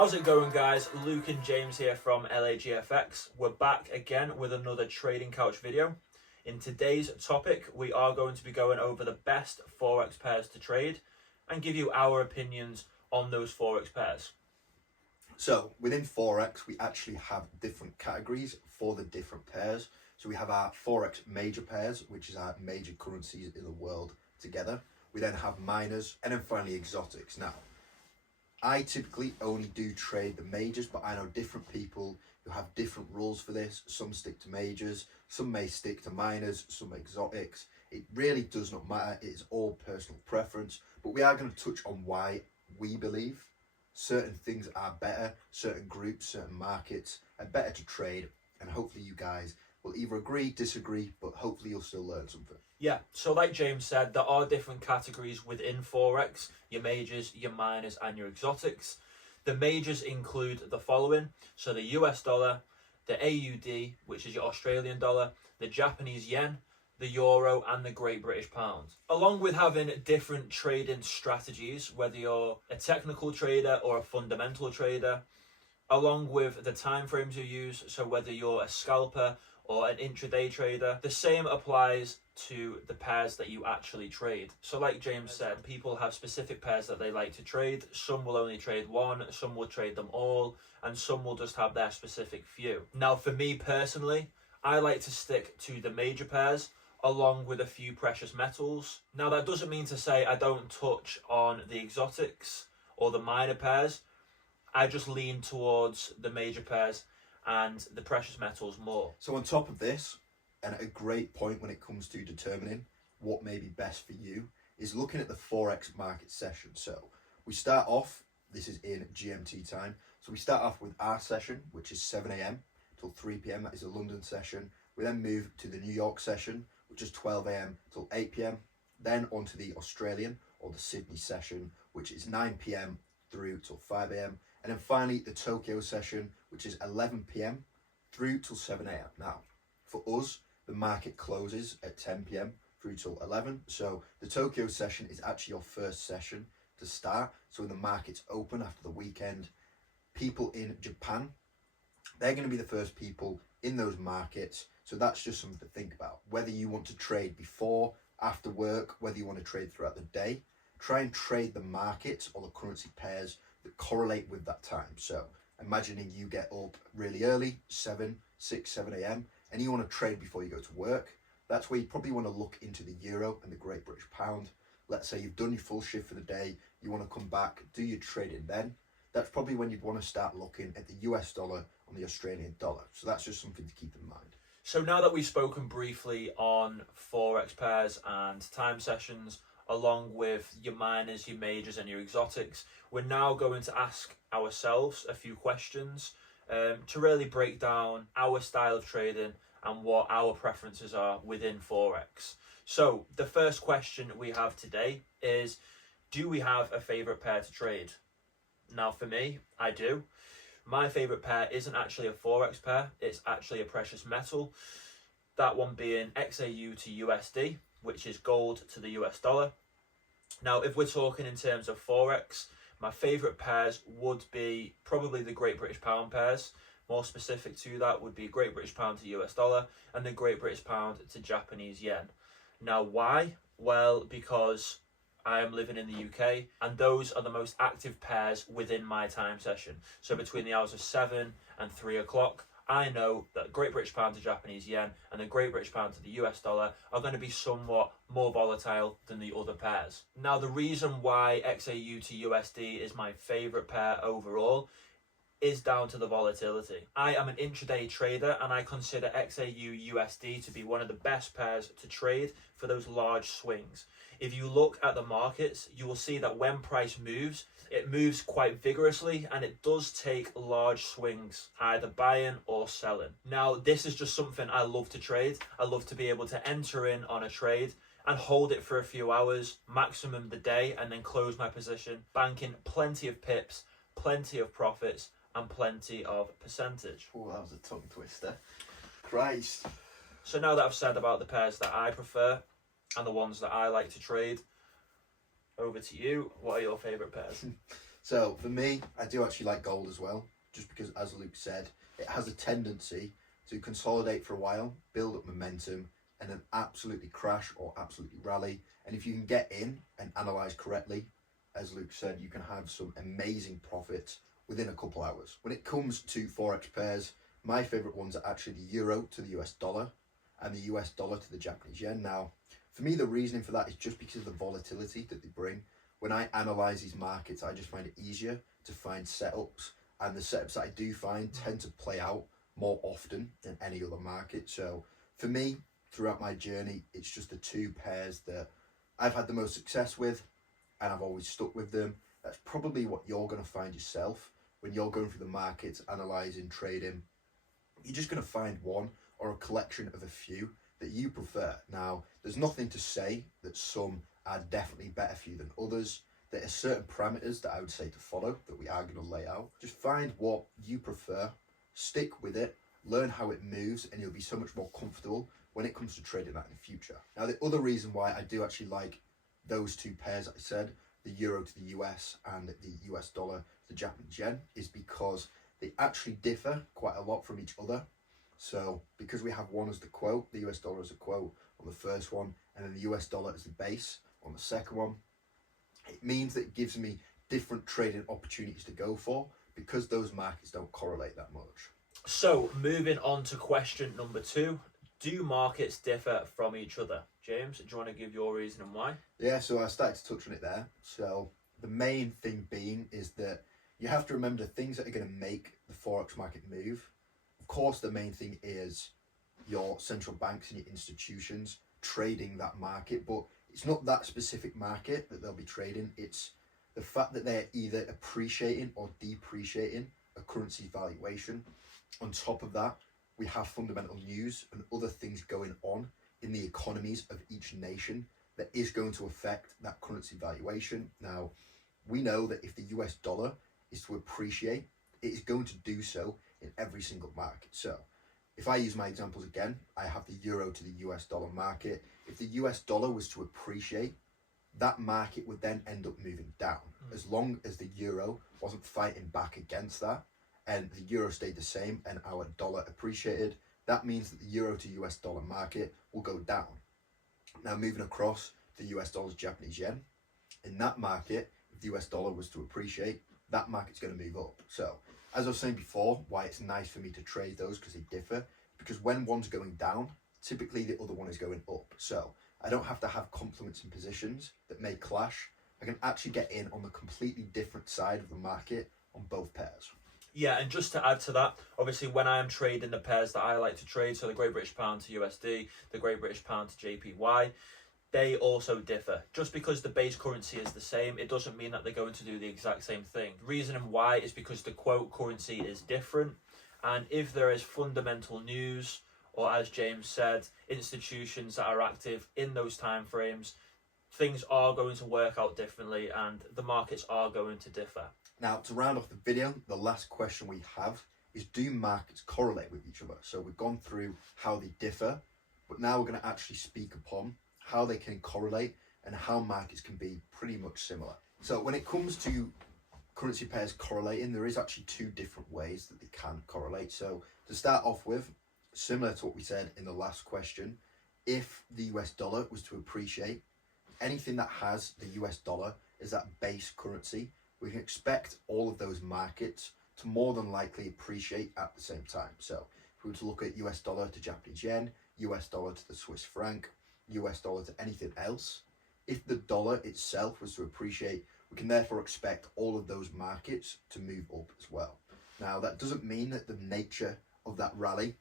How's it going, guys? Luke and James here from LAGFX. We're back again with another trading couch video. In today's topic, we are going to be going over the best Forex pairs to trade and give you our opinions on those Forex pairs. So within Forex, we actually have different categories for the different pairs. So we have our Forex major pairs, which is our major currencies in the world together. We then have minors and then finally exotics. Now, I typically only do trade the majors, but I know different people who have different rules for this. Some stick to majors, some may stick to minors, some exotics. It really does not matter. It is all personal preference, but we are going to touch on why we believe certain things are better, certain groups, certain markets are better to trade, and hopefully you guys will either agree, disagree, but hopefully you'll still learn something. Yeah, so like James said, there are different categories within Forex: your majors, your minors, and your exotics. The majors include the following: so the US dollar, the AUD, which is your Australian dollar, the Japanese yen, the euro, and the Great British pound. Along with having different trading strategies, whether you're a technical trader or a fundamental trader, along with the time frames you use, so whether you're a scalper or an intraday trader, the same applies to the pairs that you actually trade. So like James said, people have specific pairs that they like to trade. Some will only trade one, some will trade them all, and some will just have their specific few. Now for me personally, I like to stick to the major pairs along with a few precious metals. Now that doesn't mean to say I don't touch on the exotics or the minor pairs. I just lean towards the major pairs and the precious metals more. So on top of this, and a great point when it comes to determining what may be best for you, is looking at the Forex market session. So we start off, this is in GMT time, so we start off with our session, which is 7 a.m. till 3 p.m. That is a London session. We then move to the New York session, which is 12 a.m. till 8 p.m. Then on to the Australian or the Sydney session, which is 9 p.m. through till 5 a.m. And then finally the Tokyo session, which is 11 p.m. through till 7 a.m. Now, for us, the market closes at 10 p.m. through till 11. So the Tokyo session is actually your first session to start. So when the market's open after the weekend, people in Japan, they're going to be the first people in those markets. So that's just something to think about. Whether you want to trade before, after work, whether you want to trade throughout the day, try and trade the markets or the currency pairs that correlate with that time. So imagining you get up really early, 6, 7 a.m. and you want to trade before you go to work. That's where you probably want to look into the euro and the Great British pound. Let's say you've done your full shift for the day, you want to come back, do your trading then. That's probably when you'd want to start looking at the US dollar and the Australian dollar. So that's just something to keep in mind. So now that we've spoken briefly on Forex pairs and time sessions, along with your minors, your majors, and your exotics, we're now going to ask ourselves a few questions to really break down our style of trading and what our preferences are within Forex. So the first question we have today is, do we have a favorite pair to trade? Now for me, I do. My favorite pair isn't actually a Forex pair, it's actually a precious metal. That one being XAU to USD, which is gold to the US dollar. Now, if we're talking in terms of Forex, my favorite pairs would be probably the Great British Pound pairs. More specific to that would be Great British Pound to US dollar and the Great British Pound to Japanese yen. Now, why? Well, because I am living in the UK and those are the most active pairs within my time session. So between the hours of 7 and 3 o'clock, I know that Great British Pound to Japanese yen and the Great British Pound to the US dollar are going to be somewhat more volatile than the other pairs. Now, the reason why XAU to USD is my favorite pair overall is down to the volatility. I am an intraday trader and I consider XAU USD to be one of the best pairs to trade for those large swings. If you look at the markets, you will see that when price moves, it moves quite vigorously and it does take large swings, either buying or selling. Now, this is just something I love to trade. I love to be able to enter in on a trade and hold it for a few hours, maximum the day, and then close my position, banking plenty of pips, plenty of profits, and plenty of percentage. Oh, that was a tongue twister. Christ. So now that I've said about the pairs that I prefer and the ones that I like to trade, over to you. What are your favourite pairs? So for me, I do actually like gold as well, just because, as Luke said, it has a tendency to consolidate for a while, build up momentum, and then absolutely crash or absolutely rally. And if you can get in and analyze correctly, as Luke said, you can have some amazing profits within a couple hours. When it comes to Forex pairs, my favorite ones are actually the euro to the US dollar and the US dollar to the Japanese yen. Now, for me, the reasoning for that is just because of the volatility that they bring. When I analyze these markets, I just find it easier to find setups, and the setups that I do find tend to play out more often than any other market. So for me, throughout my journey, it's just the two pairs that I've had the most success with, and I've always stuck with them. That's probably what you're going to find yourself when you're going through the markets, analysing, trading. You're just going to find one or a collection of a few that you prefer. Now, there's nothing to say that some are definitely better for you than others. There are certain parameters that I would say to follow that we are going to lay out. Just find what you prefer, stick with it, learn how it moves, and you'll be so much more comfortable when it comes to trading that in the future. Now, the other reason why I do actually like those two pairs that I said, the euro to the US and the US dollar to the Japanese yen, is because they actually differ quite a lot from each other. So because we have one as the quote, the US dollar as a quote on the first one, and then the US dollar as the base on the second one, it means that it gives me different trading opportunities to go for because those markets don't correlate that much. So moving on to question number 2. Do markets differ from each other? James, do you want to give your reason and why? Yeah, so I started to touch on it there. So the main thing being is that you have to remember the things that are going to make the Forex market move. Of course, the main thing is your central banks and your institutions trading that market, but it's not that specific market that they'll be trading. It's the fact that they're either appreciating or depreciating a currency valuation. On top of that, we have fundamental news and other things going on in the economies of each nation that is going to affect that currency valuation. Now, we know that if the US dollar is to appreciate, it is going to do so in every single market. So if I use my examples again, I have the euro to the US dollar market. If the US dollar was to appreciate, that market would then end up moving down. As long as the euro wasn't fighting back against that and the euro stayed the same and our dollar appreciated, that means that the euro to US dollar market will go down. Now moving across the US dollar to Japanese yen, in that market, if the US dollar was to appreciate, that market's going to move up. So as I was saying before, why it's nice for me to trade those because they differ, because when one's going down, typically the other one is going up. So I don't have to have complements and positions that may clash. I can actually get in on the completely different side of the market on both pairs. Yeah, and just to add to that, obviously when I am trading the pairs that I like to trade, so the Great British Pound to USD, the Great British Pound to JPY, they also differ. Just because the base currency is the same, it doesn't mean that they're going to do the exact same thing. The reason and why is because the quote currency is different, and if there is fundamental news, or as James said, institutions that are active in those time frames, things are going to work out differently and the markets are going to differ. Now, to round off the video, the last question we have is, do markets correlate with each other? So we've gone through how they differ, but now we're going to actually speak upon how they can correlate and how markets can be pretty much similar. So when it comes to currency pairs correlating, there is actually two different ways that they can correlate. So to start off with, similar to what we said in the last question, if the US dollar was to appreciate, anything that has the US dollar as that base currency, we can expect all of those markets to more than likely appreciate at the same time. So if we were to look at US dollar to Japanese yen, US dollar to the Swiss franc, US dollar to anything else, if the dollar itself was to appreciate, we can therefore expect all of those markets to move up as well. Now, that doesn't mean that the nature of that rally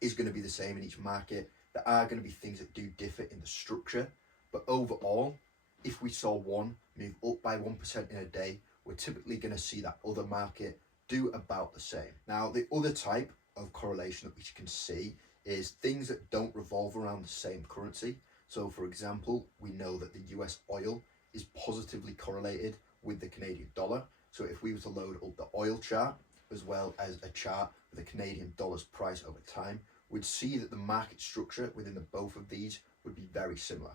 is going to be the same in each market. There are going to be things that do differ in the structure, but overall, if we saw one move up by 1% in a day, we're typically going to see that other market do about the same. Now, the other type of correlation that we can see is things that don't revolve around the same currency. So for example, we know that the US oil is positively correlated with the Canadian dollar. So if we were to load up the oil chart, as well as a chart with the Canadian dollar's price over time, we'd see that the market structure within the both of these would be very similar.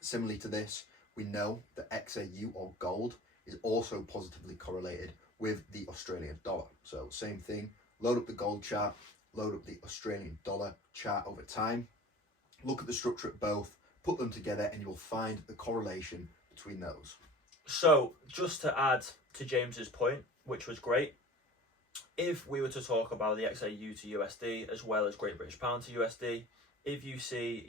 Similarly to this, we know that XAU or gold is also positively correlated with the Australian dollar. So same thing, load up the gold chart, load up the Australian dollar chart over time, look at the structure at both, put them together, and you'll find the correlation between those. So just to add to James's point, which was great, if we were to talk about the XAU to USD as well as Great British Pound to USD, if you see,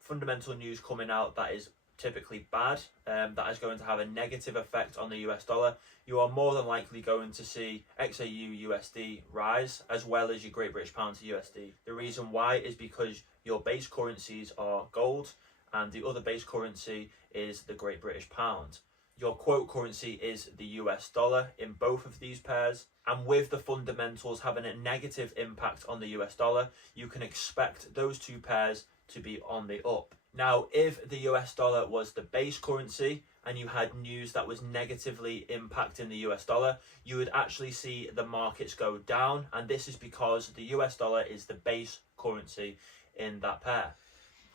fundamental news coming out that is typically bad, that is going to have a negative effect on the US dollar, you are more than likely going to see XAU USD rise as well as your Great British Pound to USD. The reason why is because your base currencies are gold and the other base currency is the Great British Pound. Your quote currency is the US dollar in both of these pairs, and with the fundamentals having a negative impact on the US dollar, you can expect those two pairs to be on the up. Now, if the US dollar was the base currency and you had news that was negatively impacting the US dollar, you would actually see the markets go down, and this is because the US dollar is the base currency in that pair.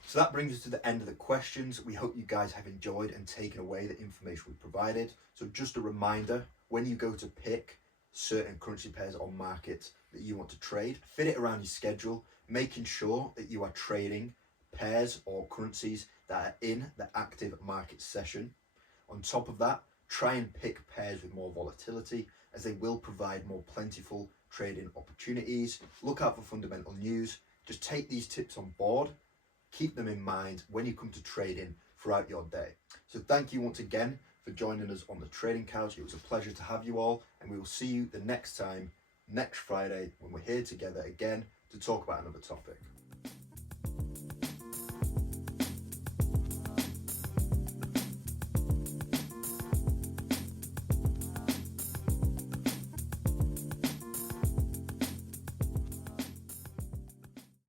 So that brings us to the end of the questions. We hope you guys have enjoyed and taken away the information we provided. So just a reminder, when you go to pick certain currency pairs or markets that you want to trade, fit it around your schedule, making sure that you are trading pairs or currencies that are in the active market session. On top of that, try and pick pairs with more volatility, as they will provide more plentiful trading opportunities. Look out for fundamental news. Just take these tips on board. Keep them in mind when you come to trading throughout your day. So thank you once again for joining us on the Trading Couch. It was a pleasure to have you all, and we will see you the next time, next Friday, when we're here together again to talk about another topic.